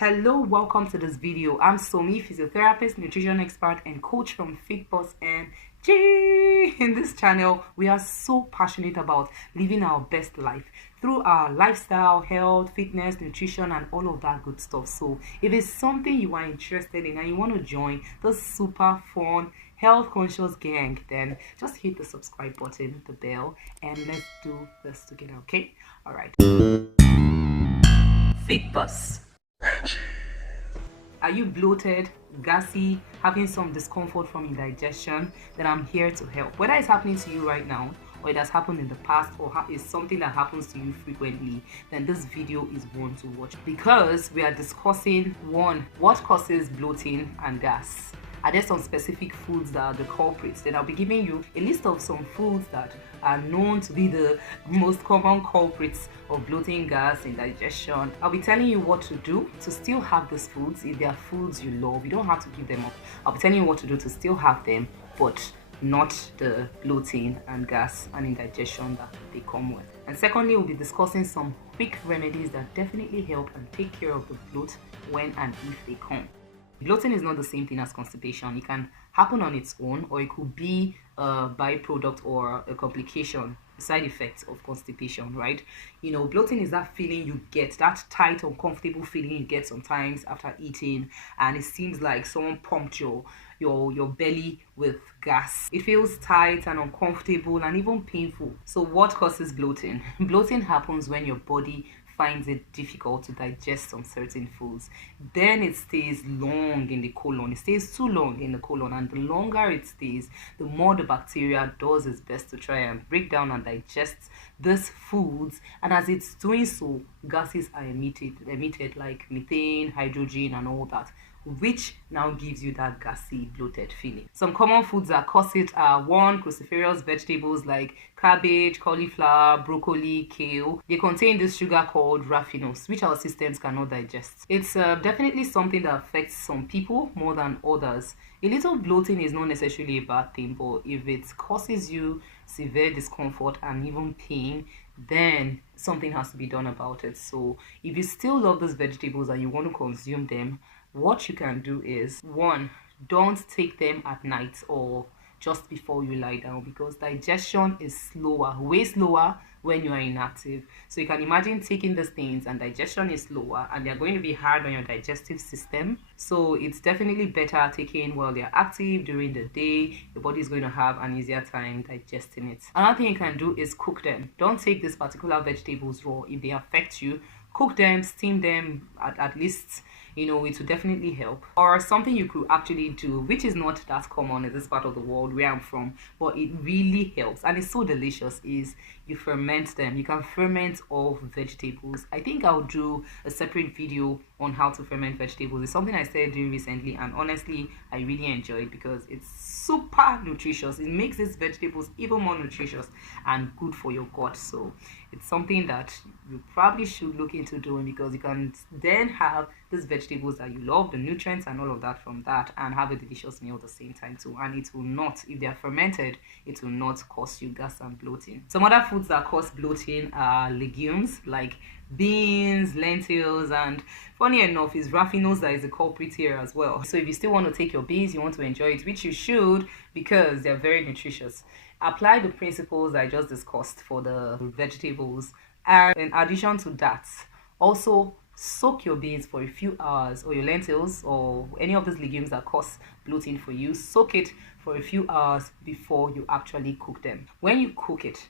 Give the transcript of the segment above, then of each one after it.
Hello, welcome to this video. I'm Somi, physiotherapist, nutrition expert, and coach from FitBoss and G. In this channel, we are so passionate about living our best life through our lifestyle, health, fitness, nutrition, and all of that good stuff. So if it's something you are interested in and you want to join the super fun, health conscious gang, then just hit the subscribe button, the bell, and let's do this together, okay? All right. FitBoss. Are you bloated, gassy, having some discomfort from indigestion? Then I'm here to help. Whether it's happening to you right now, or it has happened in the past, or is something that happens to you frequently, then this video is one to watch, because we are discussing one, what causes bloating and gas. Are there some specific foods that are the culprits? Then I'll be giving you a list of some foods that are known to be the most common culprits of bloating, gas, indigestion. I'll be telling you what to do to still have these foods. If they are foods you love, you don't have to give them up. I'll be telling you what to do to still have them, but not the bloating and gas and indigestion that they come with. And secondly, we'll be discussing some quick remedies that definitely help and take care of the bloat when and if they come. Bloating is not the same thing as constipation. It can happen on its own, or it could be a byproduct or a complication, a side effect of constipation, right? You know, bloating is that feeling you get, that tight, uncomfortable feeling you get sometimes after eating, and it seems like someone pumped your belly with gas. It feels tight and uncomfortable and even painful. So what causes bloating? Bloating happens when your body finds it difficult to digest some certain foods. Then it stays long in the colon. It stays too long in the colon, and the longer it stays, the more the bacteria does its best to try and break down and digest these foods. And as it's doing so, gases are emitted like methane, hydrogen, and all that, which now gives you that gassy, bloated feeling. Some common foods that cause it are: 1, cruciferous vegetables like cabbage, cauliflower, broccoli, kale. They contain this sugar called Raffinose, which our systems cannot digest. It's definitely something that affects some people more than others. A little bloating is not necessarily a bad thing, but if it causes you severe discomfort and even pain, then something has to be done about it. So if you still love those vegetables and you want to consume them, what you can do is: 1, don't take them at night or just before you lie down, because digestion is slower, way slower when you are inactive. So you can imagine taking these things and digestion is slower, and they're going to be hard on your digestive system. So it's definitely better taking while they're active during the day. Your body is going to have an easier time digesting it. Another thing you can do is cook them. Don't take these particular vegetables raw. If they affect you, cook them, steam them at least. You know, it will definitely help. Or something you could actually do, which is not that common in this part of the world where I'm from, but it really helps and it's so delicious, is you ferment them. You can ferment all vegetables. I think I'll do a separate video on how to ferment vegetables. It's something I started doing recently, and honestly I really enjoy it because it's super nutritious. It makes these vegetables even more nutritious and good for your gut. So it's something that you probably should look into doing, because you can then have these vegetables that you love, the nutrients and all of that from that, and have a delicious meal at the same time too. And it will not, if they are fermented, it will not cause you gas and bloating. Some other foods that cause bloating are legumes like beans, lentils, and funny enough, is Raffinose that is a culprit here as well. So if you still want to take your beans, you want to enjoy it, which you should, because they're very nutritious, apply the principles I just discussed for the vegetables. And in addition to that, also soak your beans for a few hours, or your lentils, or any of these legumes that cause bloating for you. Soak it for a few hours before you actually cook them. When you cook it,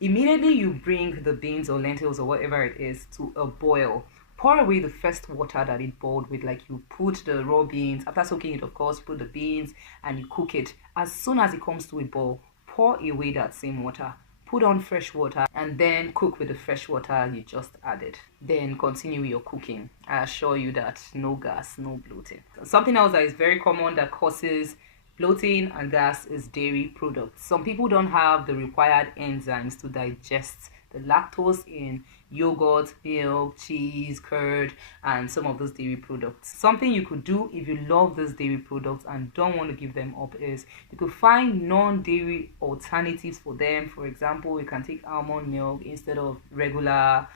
immediately you bring the beans or lentils or whatever it is to a boil. Pour away the first water that it boiled with. Like, you put the raw beans, after soaking it, of course, you put the beans and you cook it. As soon as it comes to a boil, pour away that same water, put on fresh water, and then cook with the fresh water you just added. Then continue your cooking. I assure you that no gas, no bloating. Something else that is very common that causes bloating and gas is dairy products. Some people don't have the required enzymes to digest the lactose in yogurt, milk, cheese, curd, and some of those dairy products. Something you could do if you love those dairy products and don't want to give them up is you could find non-dairy alternatives for them. For example, you can take almond milk instead of regular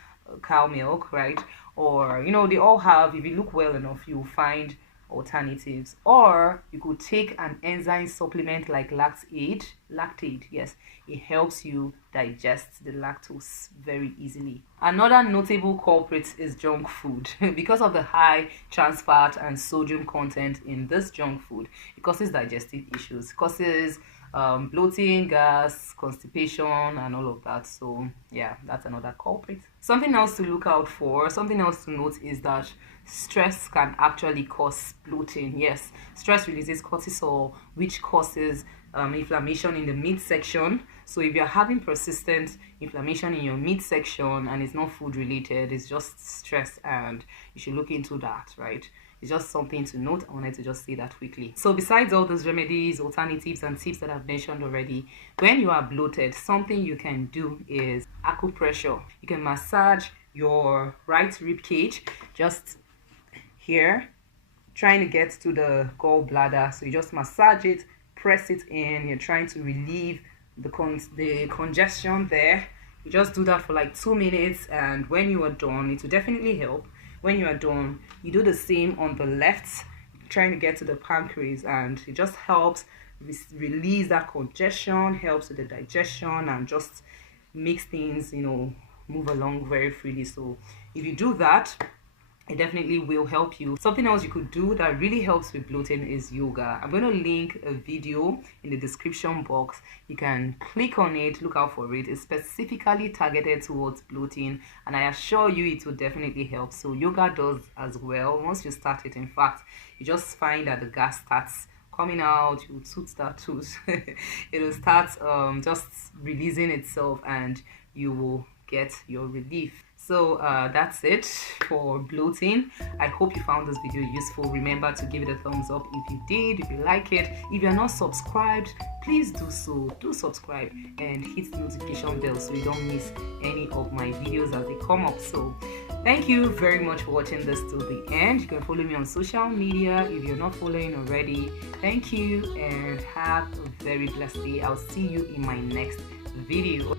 cow milk, right? Or they all have, if you look well enough, you'll find alternatives. Or you could take an enzyme supplement like lactate. Yes, it helps you digest the lactose very easily. Another notable culprit is junk food. Because of the high trans fat and sodium content in this junk food, it causes digestive issues, it causes bloating, gas, constipation, and all of that. So yeah, that's another culprit. Something else to look out for, something else to note is that stress can actually cause bloating. Yes, stress releases cortisol, which causes inflammation in the midsection. So if you're having persistent inflammation in your midsection and it's not food related, it's just stress, and you should look into that, right? It's just something to note. I wanted to just say that quickly. So besides all those remedies, alternatives, and tips that I've mentioned already, when you are bloated, something you can do is acupressure. You can massage your right rib cage, just here, trying to get to the gallbladder. So you just massage it, press it in. You're trying to relieve the congestion there. You just do that for like 2 minutes, and when you are done, it will definitely help. When you are done, you do the same on the left, trying to get to the pancreas, and it just helps release that congestion, helps with the digestion, and just makes things move along very freely. So if you do that, it definitely will help you. Something else you could do that really helps with bloating is yoga. I'm going to link a video in the description box. You can click on it, look out for it. It's specifically targeted towards bloating, and I assure you it will definitely help. So yoga does as well. Once you start it, in fact, you just find that the gas starts coming out, you toot that tooth. It will start just releasing itself, and you will get your relief. So that's it for bloating. I hope you found this video useful. Remember to give it a thumbs up if you did, if you like it. If you're not subscribed, please do so. Do subscribe and hit the notification bell so you don't miss any of my videos as they come up. So thank you very much for watching this till the end. You can follow me on social media if you're not following already. Thank you and have a very blessed day. I'll see you in my next video.